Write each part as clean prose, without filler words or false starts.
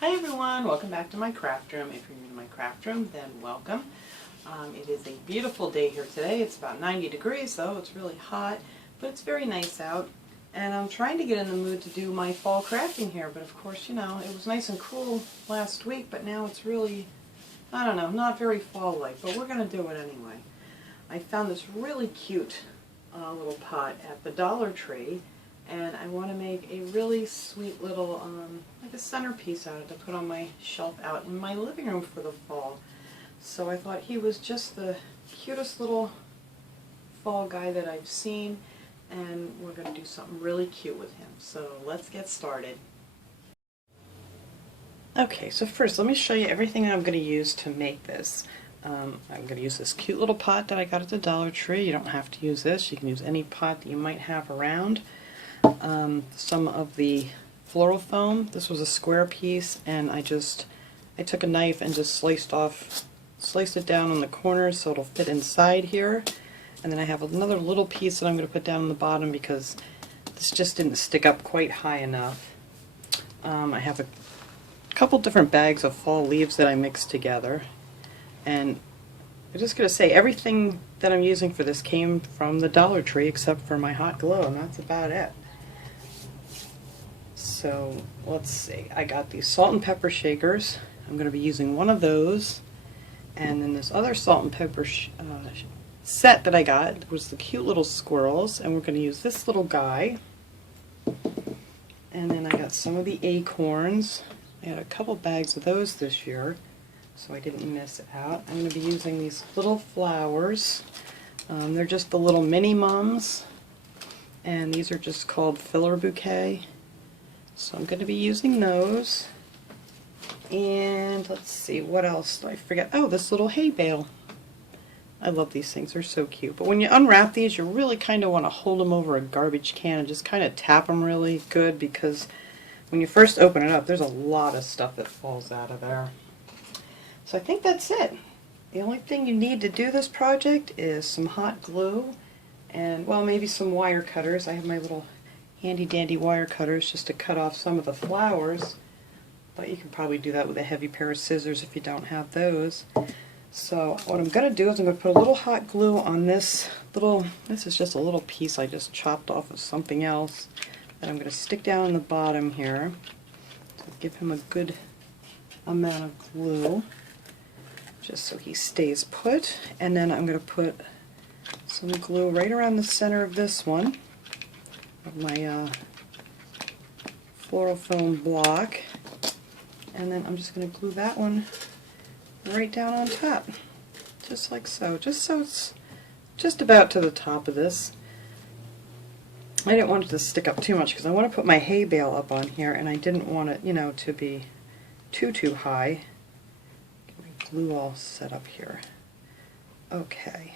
Hi everyone, welcome back to my craft room. If you're new to my craft room, then welcome. It is a beautiful day here today. It's about 90 degrees though, it's really hot, but it's very nice out. And I'm trying to get in the mood to do my fall crafting here, but of course, you know, it was nice and cool last week, but now it's really, I don't know, not very fall-like, but we're going to do it anyway. I found this really cute little pot at the Dollar Tree, and I want to make a really sweet little, like a centerpiece out of it to put on my shelf out in my living room for the fall. So I thought he was just the cutest little fall guy that I've seen, and we're going to do something really cute with him. So let's get started. Okay, so first let me show you everything I'm going to use to make this. I'm going to use this cute little pot that I got at the Dollar Tree. You don't have to use this. You can use any pot that you might have around. Some of the floral foam. This was a square piece, and I took a knife and just sliced it down on the corners so it'll fit inside here. And then I have another little piece that I'm going to put down on the bottom because this just didn't stick up quite high enough. I have a couple different bags of fall leaves that I mixed together, and I'm just going to say everything that I'm using for this came from the Dollar Tree except for my hot glue, and that's about it. So let's see, I got these salt and pepper shakers. I'm going to be using one of those, and then this other salt and pepper set that I got was the cute little squirrels, and we're going to use this little guy. And then I got some of the acorns. I had a couple bags of those this year, so I didn't miss out. I'm going to be using these little flowers. They're just the little mini mums, and these are just called filler bouquet. So I'm going to be using those. And let's see, what else did I forget? Oh, this little hay bale. I love these things, they're so cute. But when you unwrap these, you really kind of want to hold them over a garbage can and just kind of tap them really good, because when you first open it up, there's a lot of stuff that falls out of there. So I think that's it. The only thing you need to do this project is some hot glue and, well, maybe some wire cutters. I have my little handy dandy wire cutters just to cut off some of the flowers, but you can probably do that with a heavy pair of scissors if you don't have those. So what I'm going to do is I'm going to put a little hot glue on this is just a little piece I just chopped off of something else that I'm going to stick down in the bottom here to give him a good amount of glue, just so he stays put. And then I'm going to put some glue right around the center of this one, of my floral foam block, and then I'm just going to glue that one right down on top, just like so, just so it's just about to the top of this. I didn't want it to stick up too much because I want to put my hay bale up on here, and I didn't want it, you know, to be too high. Get my glue all set up here. Okay.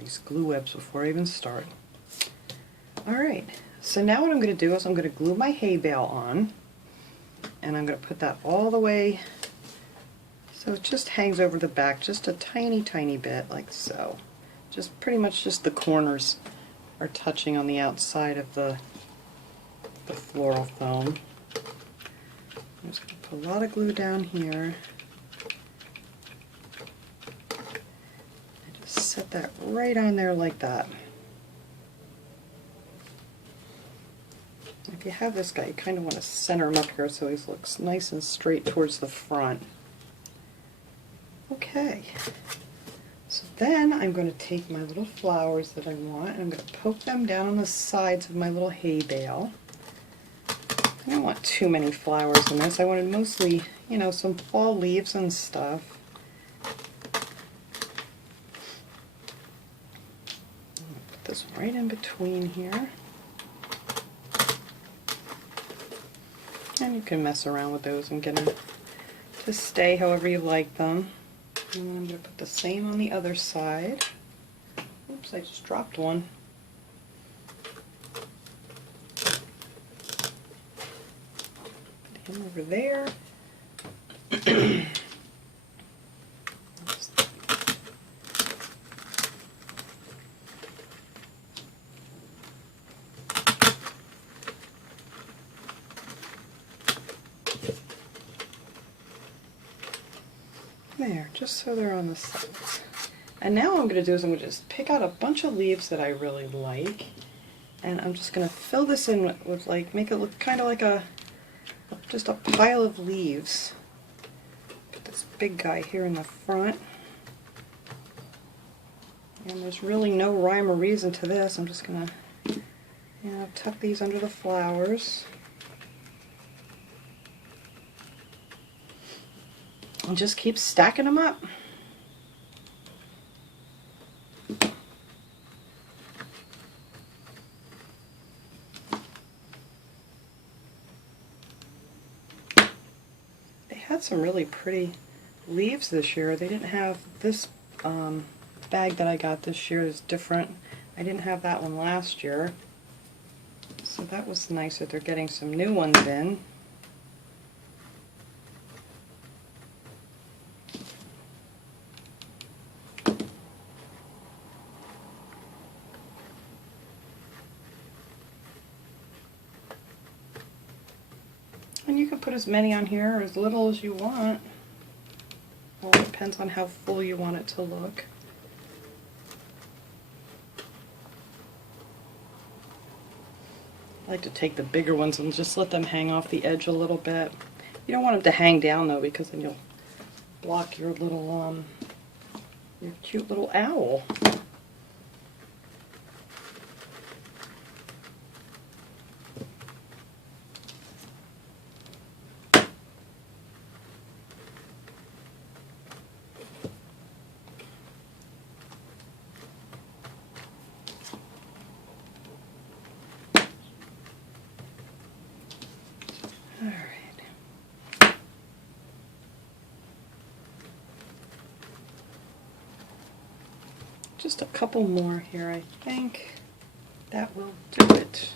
These glue webs before I even start. Alright, so now what I'm going to do is I'm going to glue my hay bale on, and I'm going to put that all the way so it just hangs over the back just a tiny bit, like so. Just pretty much just the corners are touching on the outside of the floral foam. I'm just going to put a lot of glue down here. Set that right on there like that. If you have this guy, you kind of want to center him up here so he looks nice and straight towards the front. Okay, so then I'm going to take my little flowers that I want, and I'm going to poke them down on the sides of my little hay bale. I don't want too many flowers in this. I wanted mostly, you know, some fall leaves and stuff. This right in between here, and you can mess around with those and get them to stay however you like them. And then I'm going to put the same on the other side. Oops, I just dropped one. Put him over there. There, just so they're on the sides. And now what I'm going to do is I'm going to just pick out a bunch of leaves that I really like, and I'm just going to fill this in with like, make it look kind of like just a pile of leaves. Put this big guy here in the front. And there's really no rhyme or reason to this. I'm just going to, tuck these under the flowers. And just keep stacking them up. They had some really pretty leaves this year. They didn't have this bag that I got this year is different. I didn't have that one last year. So that was nice that they're getting some new ones in. And you can put as many on here or as little as you want. Well, it depends on how full you want it to look. I like to take the bigger ones and just let them hang off the edge a little bit. You don't want them to hang down though, because then you'll block your little, your cute little owl. Just a couple more here, I think. That will do it.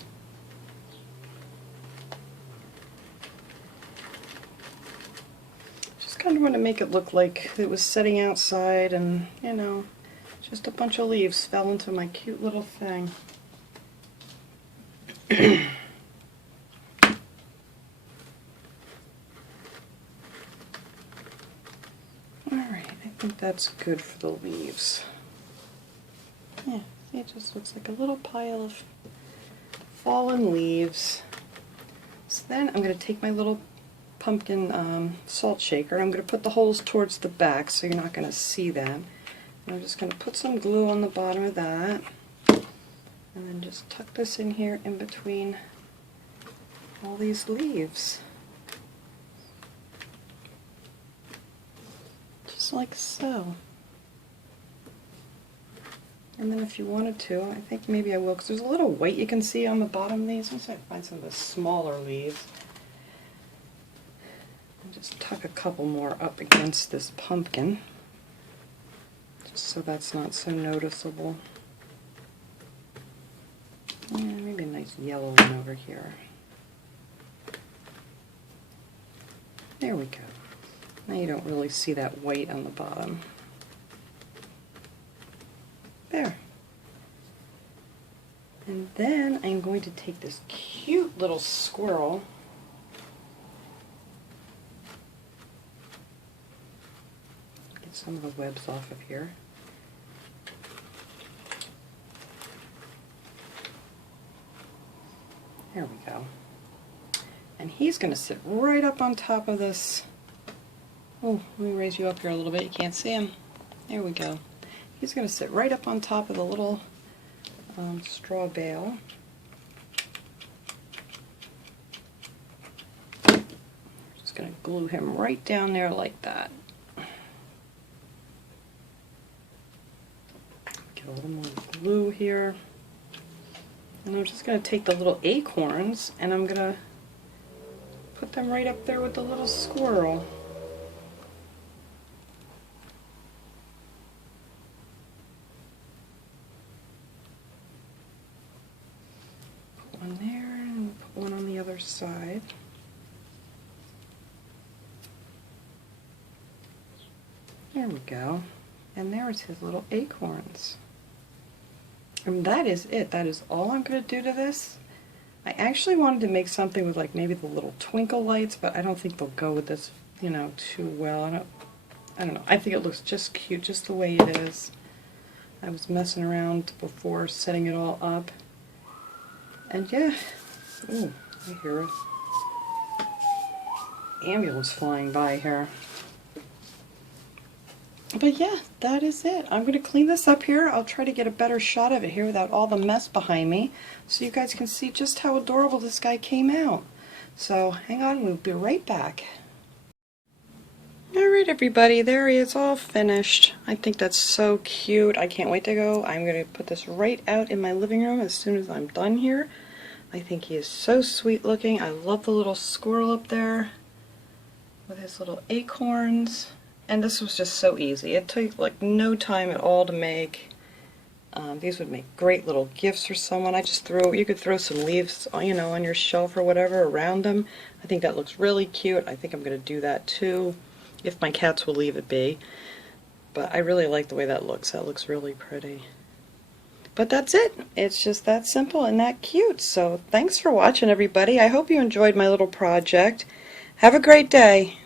Just kind of want to make it look like it was setting outside and, just a bunch of leaves fell into my cute little thing. Alright, I think that's good for the leaves. Yeah, see, it just looks like a little pile of fallen leaves. So then I'm going to take my little pumpkin salt shaker. I'm going to put the holes towards the back so you're not going to see them. And I'm just going to put some glue on the bottom of that. And then just tuck this in here in between all these leaves. Just like so. And then if you wanted to, I think maybe I will, because there's a little white you can see on the bottom of these. Once I find some of the smaller leaves. And just tuck a couple more up against this pumpkin, just so that's not so noticeable. And maybe a nice yellow one over here. There we go. Now you don't really see that white on the bottom. There. And then I'm going to take this cute little squirrel . Get some of the webs off of here. There we go. And he's going to sit right up on top of this. Oh, let me raise you up here a little bit. You can't see him. There we go. He's going to sit right up on top of the little straw bale. Just going to glue him right down there like that. Get a little more glue here. And I'm just going to take the little acorns and I'm going to put them right up there with the little squirrel. One there, and put one on the other side. There we go. And there's his little acorns. And that is it. That is all I'm going to do to this. I actually wanted to make something with like maybe the little twinkle lights, but I don't think they'll go with this, too well. I don't know, I think it looks just cute just the way it is. I was messing around before setting it all up. And yeah, ooh, I hear an ambulance flying by here. But yeah, that is it. I'm going to clean this up here. I'll try to get a better shot of it here without all the mess behind me, so you guys can see just how adorable this guy came out. So hang on, we'll be right back. Alright everybody, there he is, all finished. I think that's so cute. I can't wait to go. I'm going to put this right out in my living room as soon as I'm done here. I think he is so sweet looking. I love the little squirrel up there with his little acorns. And this was just so easy. It took like no time at all to make. These would make great little gifts for someone. You could throw some leaves, you know, on your shelf or whatever around them. I think that looks really cute. I think I'm going to do that too, if my cats will leave it be. But I really like the way that looks. That looks really pretty. But that's it. It's just that simple and that cute. So thanks for watching everybody. I hope you enjoyed my little project. Have a great day.